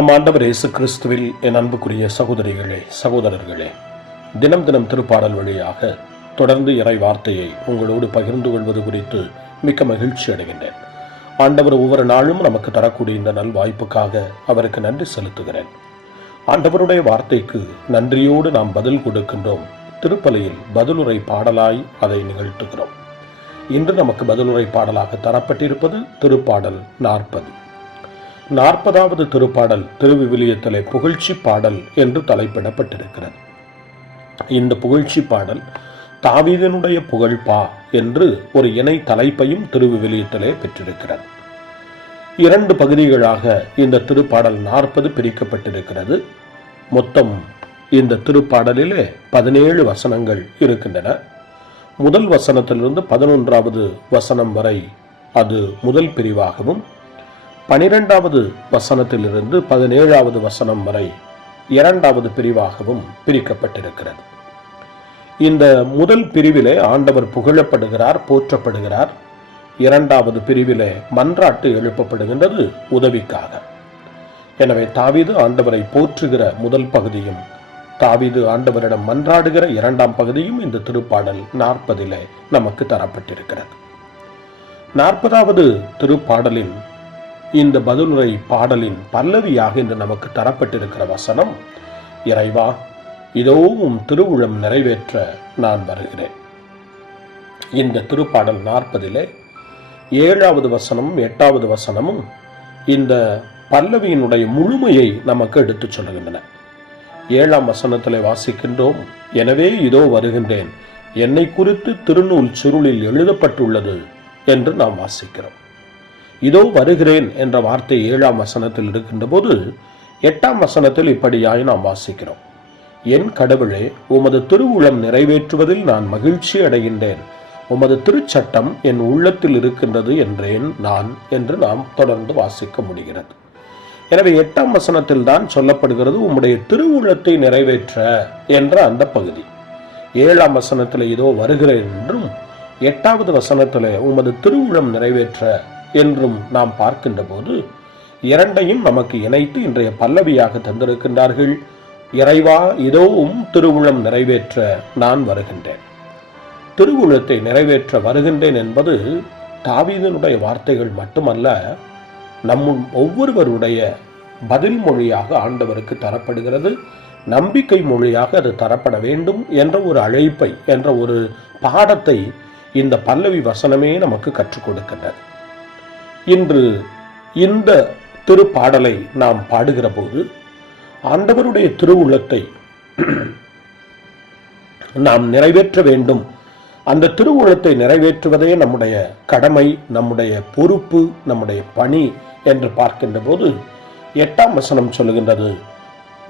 நம் ஆண்டவர் இயேசு கிறிஸ்துவில் என் அன்புக்குரிய சகோதரிகளே சகோதரர்களே தினம் தினம் திருப்பாடல் வழியாக தொடர்ந்து இறை வார்த்தையை உங்களோடு பகிர்ந்து கொள்வது குறித்து மிக்க மகிழ்ச்சி அடைகின்றேன். ஆண்டவர் ஒவ்வொரு நாளும் நமக்கு தரக்கூடிய இந்த நல் வாய்ப்புக்காக அவருக்கு நன்றி செலுத்துகிறேன். ஆண்டவருடைய வார்த்தைக்கு நன்றியோடு நாம் பதில் கொடுக்கின்றோம். திருப்பலியில் பதிலுரை பாடலாய் அதை நிகழ்த்துகிறோம். இன்று நமக்கு பதிலுரை பாடலாக தரப்பட்டிருப்பது திருப்பாடல் நாற்பது. நாற்பதாவது திருப்பாடல் திருவிவிலியத்திலே புகழ்ச்சி பாடல் என்று தலைப்பிடப்பட்டிருக்கிறது. இந்த புகழ்ச்சி பாடல் தாவீதனுடைய புகழ்பா என்று ஒரு இணை தலைப்பையும் திருவிவிலியத்திலே பெற்றிருக்கிறது. இரண்டு பகுதிகளாக இந்த திருப்பாடல் நாற்பது பிரிக்கப்பட்டிருக்கிறது. மொத்தம் இந்த திருப்பாடலிலே பதினேழு வசனங்கள் இருக்கின்றன. முதல் வசனத்திலிருந்து பதினொன்றாவது வசனம் வரை அது முதல் பிரிவாகவும் பனிரெண்டாவது வசனத்திலிருந்து பதினேழாவது வசனம் வரை இரண்டாவது பிரிவாகவும் பிரிக்கப்பட்டிருக்கிறது. இந்த முதல் பிரிவிலே ஆண்டவர் புகழப்படுகிறார் போற்றப்படுகிறார். இரண்டாவது பிரிவிலே மன்றாட்டு எழுப்பப்படுகின்றது உதவிக்காக. எனவே தாவீது ஆண்டவரை போற்றுகிற முதல் பகுதியும் தாவீது ஆண்டவரிடம் மன்றாடுகிற இரண்டாம் பகுதியும் இந்த திருப்பாடல் நாற்பதிலே நமக்கு தரப்பட்டிருக்கிறது. நாற்பதாவது திருப்பாடலின் இந்த பதிலுரை பாடலின் பல்லவியாக இன்று நமக்கு தரப்பட்டிருக்கிற வசனம் இறைவா இதோ உம் திருவுளம் நிறைவேற்ற நான் வருகிறேன். இந்த திருப்பாடல் நாற்பதிலே ஏழாவது வசனமும் எட்டாவது வசனமும் இந்த பல்லவியினுடைய முழுமையை நமக்கு எடுத்துச் சொல்லுகின்றன. ஏழாம் வசனத்தில் வாசிக்கின்றோம் எனவே இதோ வருகின்றேன் என்னை குறித்து திருநூல் சுருளில் எழுதப்பட்டுள்ளது என்று நாம் வாசிக்கிறோம். இதோ வருகிறேன் என்ற வார்த்தை ஏழாம் வசனத்தில் இருக்கின்ற போது எட்டாம் வசனத்தில் இப்படியாய் நாம் வாசிக்கிறோம். என் கடவுளே உமது திருவுளம் நிறைவேற்றுவதில் நான் மகிழ்ச்சி அடைகின்றேன். உமது திருச்சட்டம் என் உள்ளத்தில் இருக்கின்றது என்றேன் நான் என்று நாம் தொடர்ந்து வாசிக்க முடிகிறது. எனவே எட்டாம் வசனத்தில் தான் சொல்லப்படுகிறது உம்முடைய திருவுளத்தை நிறைவேற்ற என்ற அந்த பகுதி. ஏழாம் வசனத்தில் இதோ வருகிறேன் என்றும் எட்டாவது வசனத்தில் உமது திருவுளம் நிறைவேற்ற என்றும் நாம் பார்க்கின்ற போது இரண்டையும் நமக்கு இணைத்து இன்றைய பல்லவியாக தந்திருக்கின்றார்கள். இறைவா இதோவும் திருவுளம் நிறைவேற்ற நான் வருகின்றேன். திருவுளத்தை நிறைவேற்ற வருகின்றேன் என்பது தாவீதனுடைய வார்த்தைகள் மட்டுமல்ல நம் ஒவ்வொருவருடைய பதில் மொழியாக ஆண்டவருக்கு தரப்படுகிறது. நம்பிக்கை மொழியாக அது தரப்பட வேண்டும் என்ற ஒரு அழைப்பை என்ற ஒரு பாடத்தை இந்த பல்லவி வசனமே நமக்கு கற்றுக் கொடுக்கின்றது. இன்று இந்த திருப்பாடலை நாம் பாடுகிற போது ஆண்டவருடைய திருவுள்ளத்தை நாம் நிறைவேற்ற வேண்டும். அந்த திருவுளத்தை நிறைவேற்றுவதே நம்முடைய கடமை நம்முடைய பொறுப்பு நம்முடைய பணி என்று பார்க்கின்ற போது எட்டாம் வசனம் சொல்லுகின்றது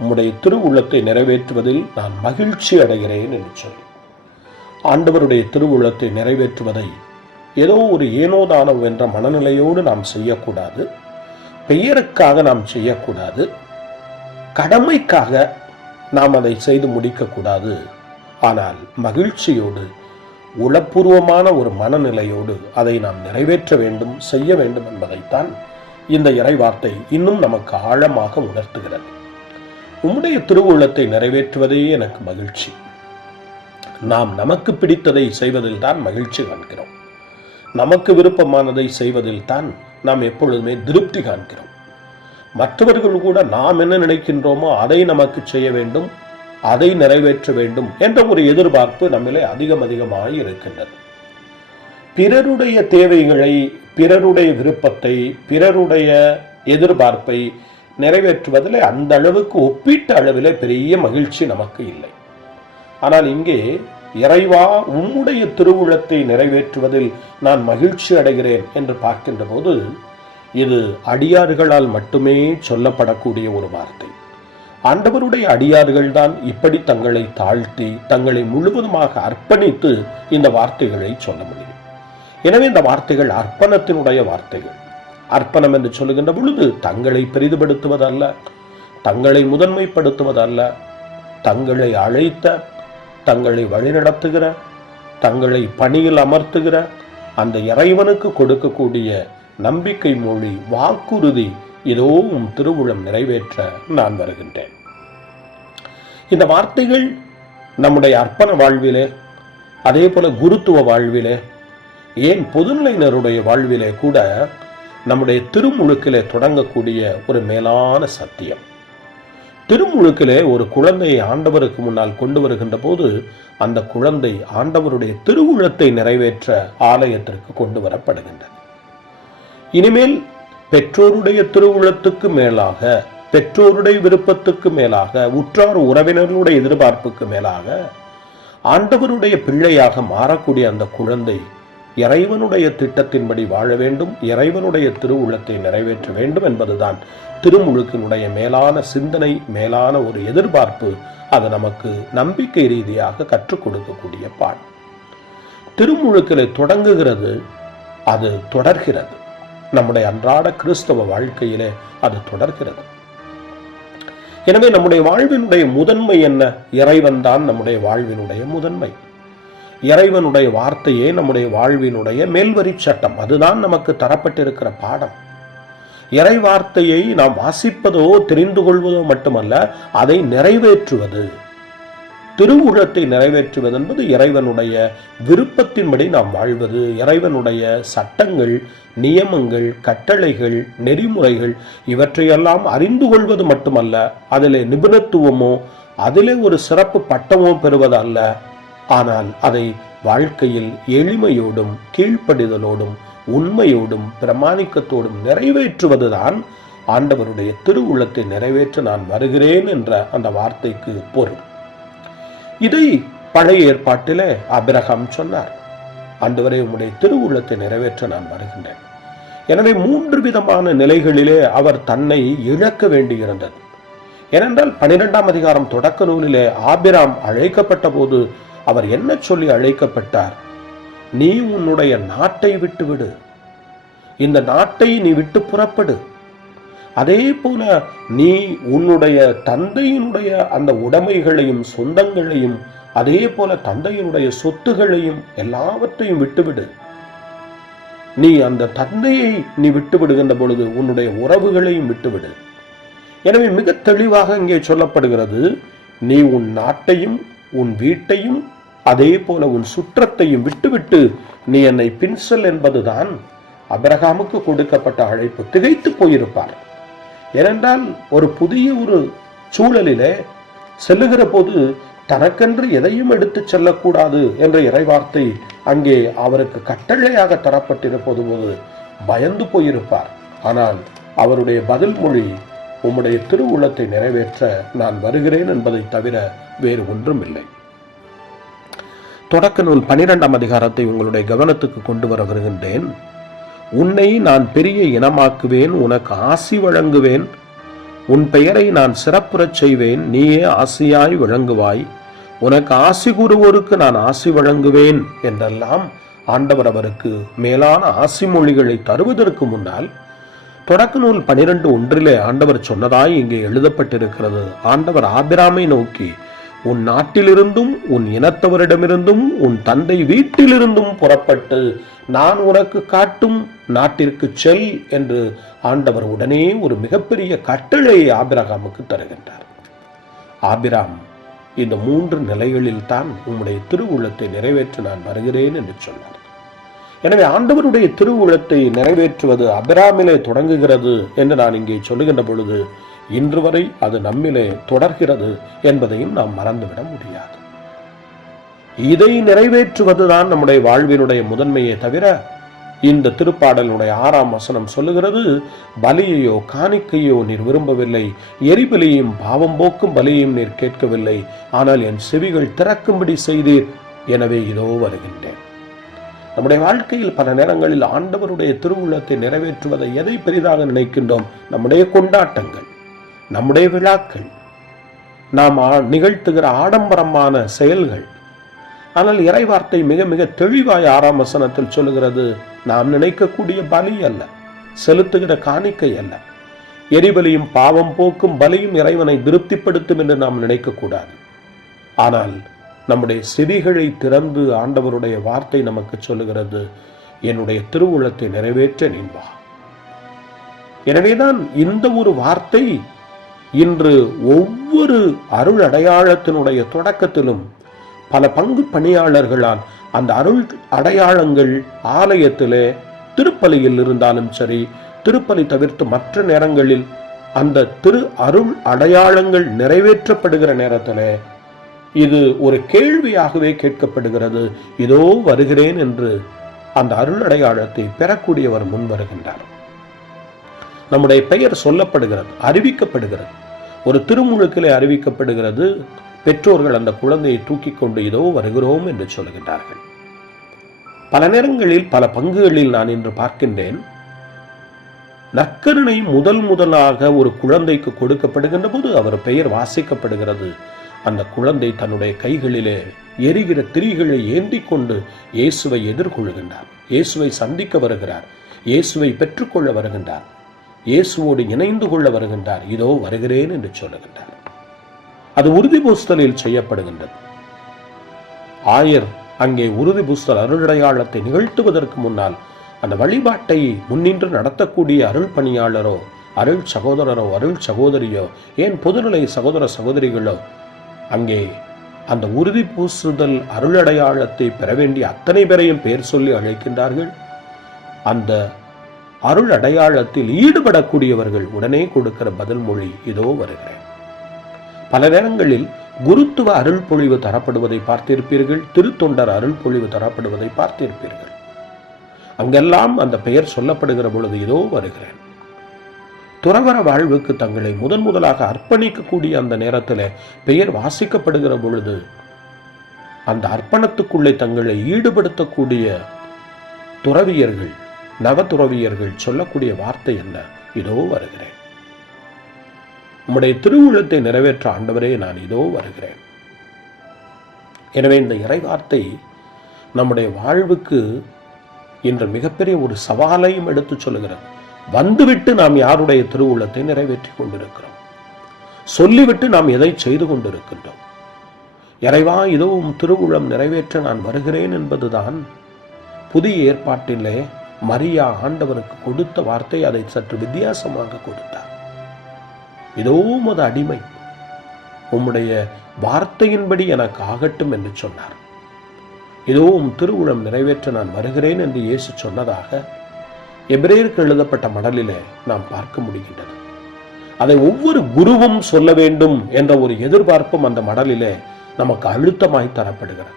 உம்முடைய திருவுள்ளத்தை நிறைவேற்றுவதில் நான் மகிழ்ச்சி அடைகிறேன் என்று சொல்லி. ஆண்டவருடைய திருவுள்ளத்தை நிறைவேற்றுவதை ஏதோ ஒரு ஏனோதானம் என்ற மனநிலையோடு நாம் செய்யக்கூடாது. பெயருக்காக நாம் செய்யக்கூடாது. கடமைக்காக நாம் அதை செய்து முடிக்கக்கூடாது. ஆனால் மகிழ்ச்சியோடு உளப்பூர்வமான ஒரு மனநிலையோடு அதை நாம் நிறைவேற்ற வேண்டும் செய்ய வேண்டும் என்பதைத்தான் இந்த இறைவார்த்தை இன்னும் நமக்கு ஆழமாக உணர்த்துகிறது. உம்முடைய திருவுள்ளத்தை நிறைவேற்றுவதே எனக்கு மகிழ்ச்சி. நாம் நமக்கு பிடித்ததை செய்வதில் தான் மகிழ்ச்சி காண்கிறோம். நமக்கு விருப்பமானதை செய்வதில் தான் நாம் எப்பொழுதுமே திருப்தி காண்கிறோம். மற்றவர்கள் கூட நாம் என்ன நினைக்கின்றோமோ அதை நமக்கு செய்ய வேண்டும் அதை நிறைவேற்ற வேண்டும் என்ற ஒரு எதிர்பார்ப்பு நம்மிலே அதிகம் அதிகமாக இருக்கின்றது. பிறருடைய தேவைகளை பிறருடைய விருப்பத்தை பிறருடைய எதிர்பார்ப்பை நிறைவேற்றுவதில் அந்த அளவுக்கு ஒப்பீட்டு அளவில் பெரிய மகிழ்ச்சி நமக்கு இல்லை. ஆனால் இங்கே இறைவா உம்முடைய திருவுளத்தை நிறைவேற்றுவதில் நான் மகிழ்ச்சி அடைகிறேன் என்று பார்க்கின்ற போது இது அடியார்களால் மட்டுமே சொல்லப்படக்கூடிய ஒரு வார்த்தை. ஆண்டவருடைய அடியார்கள் தான் இப்படி தங்களை தாழ்த்தி தங்களை முழுவதுமாக அர்ப்பணித்து இந்த வார்த்தைகளை சொல்ல முடியும். எனவே இந்த வார்த்தைகள் அர்ப்பணத்தினுடைய வார்த்தைகள். அர்ப்பணம் என்று சொல்லுகின்ற பொழுது தங்களை பெரிதுபடுத்துவதல்ல தங்களை முதன்மைப்படுத்துவதல்ல தங்களை அழைத்த தங்களை வழிநடத்துகிற தங்களை பணியில் அமர்த்துகிற அந்த இறைவனுக்கு கொடுக்கக்கூடிய நம்பிக்கை மொழி வாக்குறுதி இதோ உம் திருவுளம் நிறைவேற்ற நான் வருகின்றேன். இந்த வார்த்தைகள் நம்முடைய அர்ப்பண வாழ்விலே அதே போல குருத்துவ வாழ்விலே ஏன் பொதுநிலையினருடைய வாழ்விலே கூட நம்முடைய திருமுழுக்கிலே தொடங்கக்கூடிய ஒரு மேலான சத்தியம். திருமுழுக்கிலே ஒரு குழந்தையை ஆண்டவருக்கு முன்னால் கொண்டு வருகின்ற போது அந்த குழந்தை ஆண்டவருடைய திருவுழத்தை நிறைவேற்ற ஆலயத்திற்கு கொண்டு வரப்படுகின்றது. இனிமேல் பெற்றோருடைய திருவுளத்துக்கு மேலாக பெற்றோருடைய விருப்பத்துக்கு மேலாக உற்றார் உறவினர்களுடைய எதிர்பார்ப்புக்கு மேலாக ஆண்டவருடைய பிள்ளையாக மாறக்கூடிய அந்த குழந்தை இறைவனுடைய திட்டத்தின்படி வாழ வேண்டும் இறைவனுடைய திருவுள்ளத்தை நிறைவேற்ற வேண்டும் என்பதுதான் திருமுழுக்கினுடைய மேலான சிந்தனை மேலான ஒரு எதிர்பார்ப்பு அது நமக்கு நம்பிக்கை ரீதியாக கற்றுக் கொடுக்கக்கூடிய பாடம் திருமுழுக்கிலே தொடங்குகிறது அது தொடர்கிறது. நம்முடைய அன்றாட கிறிஸ்தவ வாழ்க்கையிலே அது தொடர்கிறது. எனவே நம்முடைய வாழ்வினுடைய முதன்மை என்ன? இறைவன் தான் நம்முடைய வாழ்வினுடைய முதன்மை. இறைவனுடைய வார்த்தையே நம்முடைய வாழ்வினுடைய மேல்வரி சட்டம். அதுதான் நமக்கு தரப்பட்டிருக்கிற பாடம். இறை வார்த்தையை நாம் வாசிப்பதோ தெரிந்து கொள்வதோ மட்டுமல்ல அதை நிறைவேற்றுவது. திருவுழத்தை நிறைவேற்றுவது என்பது இறைவனுடைய விருப்பத்தின்படி நாம் வாழ்வது. இறைவனுடைய சட்டங்கள் நியமங்கள் கட்டளைகள் நெறிமுறைகள் இவற்றையெல்லாம் அறிந்து கொள்வது மட்டுமல்ல அதிலே நிபுணத்துவமோ அதிலே ஒரு சிறப்பு பட்டமோ பெறுவது அல்ல ஆனால் அதை வாழ்க்கையில் எளிமையோடும் கீழ்ப்படிதலோடும் உண்மையோடும் பிரமாணிக்கத்தோடும் நிறைவேற்றுவதுதான் ஆண்டவருடைய திருவுள்ளத்தை நிறைவேற்ற நான் வருகிறேன் என்ற அந்த வார்த்தைக்கு பொருள். இதை பழைய ஏற்பாட்டிலே அபிரகாம் சொன்னார். ஆண்டவரே உம்முடைய திருவுள்ளத்தை நிறைவேற்ற நான் வருகின்றேன். எனவே மூன்று விதமான நிலைகளிலே அவர் தன்னை இழக்க வேண்டியிருந்தது. ஏனென்றால் பனிரெண்டாம் அதிகாரம் தொடக்க நூலிலே ஆபிராம் அழைக்கப்பட்ட போது அவர் என்ன சொல்லி அழைக்கப்பட்டார்? நீ உன்னுடைய நாட்டை விட்டு விடு இந்த நாட்டை நீ விட்டு புறப்படு. அதே போல நீ உன்னுடைய தந்தையினுடைய அந்த உடைமைகளையும் சொந்தங்களையும் அதே போல தந்தையினுடைய சொத்துகளையும் எல்லாவற்றையும் விட்டுவிடு. நீ அந்த தந்தையை நீ விட்டு விடுகின்ற பொழுது உன்னுடைய உறவுகளையும் விட்டுவிடு. எனவே மிக தெளிவாக இங்கே சொல்லப்படுகிறது நீ உன் நாட்டையும் உன் வீட்டையும் அதே போல உன் சுற்றத்தையும் விட்டுவிட்டு நீ என்னை பின்செல் என்பதுதான் அபிரகாமுக்கு கொடுக்கப்பட்ட அழைப்பு. திகைத்து போயிருப்பார். ஏனென்றால் ஒரு புதிய ஒரு சூழலிலே செல்லுகிற போது தனக்கென்று எதையும் எடுத்துச் செல்லக்கூடாது என்ற இறைவார்த்தை அங்கே அவருக்கு கட்டளையாக தரப்பட்டிருப்பது போது பயந்து போயிருப்பார். ஆனால் அவருடைய பதில் மொழி உம்முடைய திருவுள்ளத்தை நிறைவேற்ற நான் வருகிறேன் என்பதை தவிர வேறு ஒன்றும் இல்லை தொடக்க நூல் பனிரெண்டாம் அதிகாரத்தை உங்களுடைய கவனத்துக்கு கொண்டு வர வருகின்றேன். உன்னை நான் பெரிய இனமாக்குவேன் உனக்கு ஆசி வழங்குவேன். உன் பெயரை நான் சிறப்புறச் செய்வேன் நீயே ஆசியாய் விளங்குவாய். உனக்கு ஆசி கூறுவோருக்கு நான் ஆசி வழங்குவேன் என்றெல்லாம் ஆண்டவர் அவருக்கு மேலான ஆசி மொழிகளை தருவதற்கு முன்னால் தொடக்க நூல் பனிரெண்டு ஒன்றிலே ஆண்டவர் சொன்னதாய் இங்கே எழுதப்பட்டிருக்கிறது. ஆண்டவர் ஆபிராமை நோக்கி உன் நாட்டிலிருந்தும் உன் இனத்தவரிடமிருந்தும் உன் தந்தை வீட்டிலிருந்தும் புறப்பட்டு நான் உனக்கு காட்டும் நாட்டிற்கு செல் என்று ஆண்டவர் உடனே ஒரு மிகப்பெரிய கட்டளையை ஆபிரகாமுக்கு தருகின்றார். ஆபிராம் இந்த மூன்று நிலைகளில் தான் உம்முடைய திருவுள்ளத்தை நிறைவேற்ற நான் வருகிறேன் என்று சொன்னார். எனவே ஆண்டவருடைய திருவுளத்தை நிறைவேற்றுவது அபிராமிலே தொடங்குகிறது என்று நான் இங்கே சொல்லுகின்ற பொழுது இன்று வரை அது நம்மிலே தொடர்கிறது என்பதையும் நாம் மறந்துவிட முடியாது. இதை நிறைவேற்றுவதுதான் நம்முடைய வாழ்வினுடைய முதன்மையே தவிர இந்த திருப்பாடலுடைய ஆறாம் வசனம் சொல்லுகிறது பலியையோ காணிக்கையோ நீர் விரும்பவில்லை. எரிபலியையும் பாவம் போக்கும் பலியையும் நீர் கேட்கவில்லை. ஆனால் என் செவிகள் திறக்கும்படி செய்தீர். எனவே இதோ வருகின்றேன். நம்முடைய வாழ்க்கையில் பல நேரங்களில் ஆண்டவருடைய திருவுள்ளத்தை நிறைவேற்றுவதை எதை பெரிதாக நினைக்கின்றோம்? நம்முடைய கொண்டாட்டங்கள். நம்முடைய விழாக்கள். நாம் ஆ- நிகழ்த்துகிற ஆடம்பரமான செயல்கள். ஆனால் இறைவார்த்தை மிக மிக தெளிவாய் ஆறாம் வசனத்தில் சொல்லுகிறது நாம் நினைக்கக்கூடிய பலி அல்ல செலுத்துகிற காணிக்கை அல்ல. எரிபலியும் பாவம் போக்கும் பலியும் இறைவனை திருப்திப்படுத்தும் என்று நாம் நினைக்கக்கூடாது. ஆனால் நம்முடைய செவிகளை திறந்து ஆண்டவருடைய வார்த்தை நமக்கு சொல்லுகிறது என்னுடைய திருவுளத்தை நிறைவேற்ற நின்பா எனவேதான் இந்த ஒரு வார்த்தை இன்று ஒவ்வொரு அருள் அடையாளத்தினுடைய தொடக்கத்திலும் பல பங்கு பணியாளர்களால் அந்த அருள் அடையாளங்கள் ஆலயத்திலே திருப்பலியில் இருந்தாலும் சரி திருப்பலி தவிர்த்து மற்ற நேரங்களில் அந்த திரு அருள் அடையாளங்கள் நிறைவேற்றப்படுகிற நேரத்தில் இது ஒரு கேள்வியாகவே கேட்கப்படுகிறது. இதோ வருகிறேன் என்று அந்த அருள் அடையாளத்தை பெறக்கூடியவர் முன் வருகின்றார். நம்முடைய பெயர் சொல்லப்படுகிறது அறிவிக்கப்படுகிறது. ஒரு திருமுழுக்கிலே அறிவிக்கப்படுகிறது பெற்றோர்கள் அந்த குழந்தையை தூக்கி கொண்டு இதோ வருகிறோம் என்று சொல்கின்றார்கள் பல நேரங்களில் பல பங்குகளில் நான் இன்று பார்க்கின்றேன் நற்கருணை முதல் முதலாக ஒரு குழந்தைக்கு கொடுக்கப்படுகின்ற போது அவர் பெயர் வாசிக்கப்படுகிறது. அந்த குழந்தை தன்னுடைய கைகளிலே எரிகிற திரிகளை ஏந்தி கொண்டு இயேசுவை எதிர்கொள்கின்றார். இயேசுவை சந்திக்க வருகிறார். இயேசுவை பெற்றுக்கொள்ள வருகின்றார். இயேசுவோடு இணைந்து கொள்ள வருகின்றார். இதோ வருகிறேன் என்று சொல்லுகின்றார். அது உறுதி பூஸ்தலில் செய்யப்படுகின்றது. ஆயர் அங்கே உறுதி பூஸ்தல் அருளடையாளத்தை நிகழ்த்துவதற்கு முன்னால் அந்த வழிபாட்டை முன்னின்று நடத்தக்கூடிய அருள் பணியாளரோ அருள் சகோதரரோ அருள் சகோதரியோ ஏன் பொதுநிலை சகோதர சகோதரிகளோ அங்கே அந்த உறுதி பூசுதல் அருளடையாளத்தை பெற வேண்டிய அத்தனை பேரையும் பெயர் சொல்லி அழைக்கின்றார்கள். அந்த அருள் அடையாளத்தில் ஈடுபடக்கூடியவர்கள் உடனே கொடுக்கிற பதில் மொழி இதோ வருகிறேன். பல நேரங்களில் குருத்துவ அருள் பொழிவு தரப்படுவதை பார்த்திருப்பீர்கள் திருத்தொண்டர் அருள் பொழிவு தரப்படுவதை பார்த்திருப்பீர்கள். அங்கெல்லாம் அந்த பெயர் சொல்லப்படுகிற பொழுது இதோ வருகிறேன். துறவர வாழ்வுக்கு தங்களை முதன் முதலாக அர்ப்பணிக்கக்கூடிய அந்த நேரத்தில் பெயர் வாசிக்கப்படுகிற பொழுது அந்த அர்ப்பணத்துக்குள்ளே தங்களை ஈடுபடுத்தக்கூடிய துறவியர்கள் நவதுறவியர்கள் சொல்லக்கூடிய வார்த்தை என்ன? இதோ வருகிறேன். உம்முடைய திருவுள்ளத்தை நிறைவேற்ற ஆண்டவரே நான் இதோ வருகிறேன். எனவே இந்த இறைவார்த்தை நம்முடைய வாழ்வுக்கு இன்று மிகப்பெரிய ஒரு சவாலையும் எடுத்து சொல்லுகிறது. வந்துவிட்டு நாம் யாருடைய திருவுள்ளத்தை நிறைவேற்றி கொண்டிருக்கிறோம்? சொல்லிவிட்டு நாம் எதை செய்து கொண்டிருக்கின்றோம்? இறைவா இதுவும் திருவுளம் நிறைவேற்ற நான் வருகிறேன் என்பதுதான் புதிய ஏற்பாட்டிலே மரியா ஆண்டவருக்கு கொடுத்த வார்த்தை அதை சற்று வித்தியாசமாக கொடுத்தார். இதோ மது அடிமை உம்முடைய வார்த்தையின்படி எனக்கு ஆகட்டும் என்று சொன்னார். இதோ உம் திருவுளம் நிறைவேற்ற நான் வருகிறேன் என்று இயேசு சொன்னதாக எபிரேயருக்கு எழுதப்பட்ட மடலிலே நாம் பார்க்க முடிகின்றது. அதை ஒவ்வொரு குருவும் சொல்ல வேண்டும் என்ற ஒரு எதிர்பார்ப்பும் அந்த மடலிலே நமக்கு அழுத்தமாய் தரப்படுகிறது.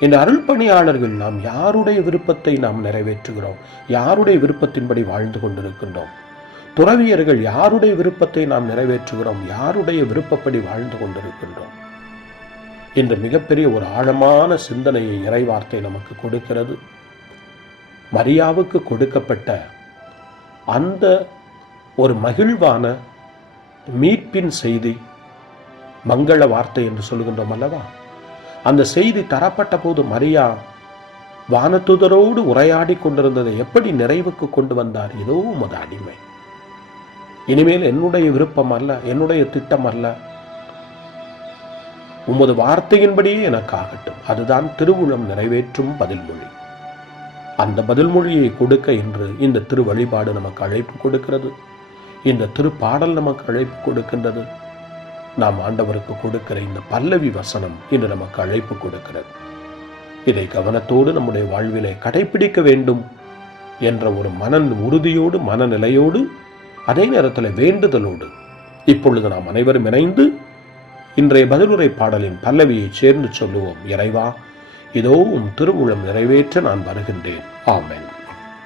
இந்த அருள் பணியாளர்கள் நாம் யாருடைய விருப்பத்தை நாம் நிறைவேற்றுகிறோம்? யாருடைய விருப்பத்தின்படி வாழ்ந்து கொண்டிருக்கின்றோம்? துறவியர்கள் யாருடைய விருப்பத்தை நாம் நிறைவேற்றுகிறோம்? யாருடைய விருப்பப்படி வாழ்ந்து கொண்டிருக்கின்றோம்? இந்த மிகப்பெரிய ஒரு ஆழமான சிந்தனையை இறைவார்த்தை நமக்கு கொடுக்கிறது. மரியாவுக்கு கொடுக்கப்பட்ட அந்த ஒரு மகிழ்வான மீட்பின் செய்தி மங்கள வார்த்தை என்று சொல்கின்றோம் அல்லவா? அந்த செய்தி தரப்பட்ட போது மரியா வானத்துதரோடு உரையாடி கொண்டிருந்ததை எப்படி நிறைவுக்கு கொண்டு வந்தார்? இதோ உமது அடிமை. இனிமேல் என்னுடைய விருப்பம் அல்ல என்னுடைய திட்டம் அல்ல. உமது வார்த்தையின்படியே எனக்கு ஆகட்டும் அதுதான் திருவுளம் நிறைவேற்றும் பதில்மொழி. அந்த பதில்மொழியை கொடுக்க இன்று இந்த திரு வழிபாடு நமக்கு அழைப்பு கொடுக்கிறது. இந்த திருப்பாடல் நமக்கு அழைப்பு கொடுக்கின்றது. நாம் ஆண்டவருக்கு கொடுக்கிற இந்த பல்லவி வசனம் இன்று நமக்கு அழைப்பு கொடுக்கிறது. இதை கவனத்தோடு நம்முடைய வாழ்விலை கடைபிடிக்க வேண்டும் என்ற ஒரு மன உறுதியோடு மனநிலையோடு அதே நேரத்தில் வேண்டுதலோடு இப்பொழுது நாம் அனைவரும் இணைந்து இன்றைய பதிலுரை பாடலின் பல்லவியை சேர்ந்து சொல்லுவோம். இறைவா இதோ உம் திருவுளம் நிறைவேற்ற நான் வருகின்றேன். ஆமேன்.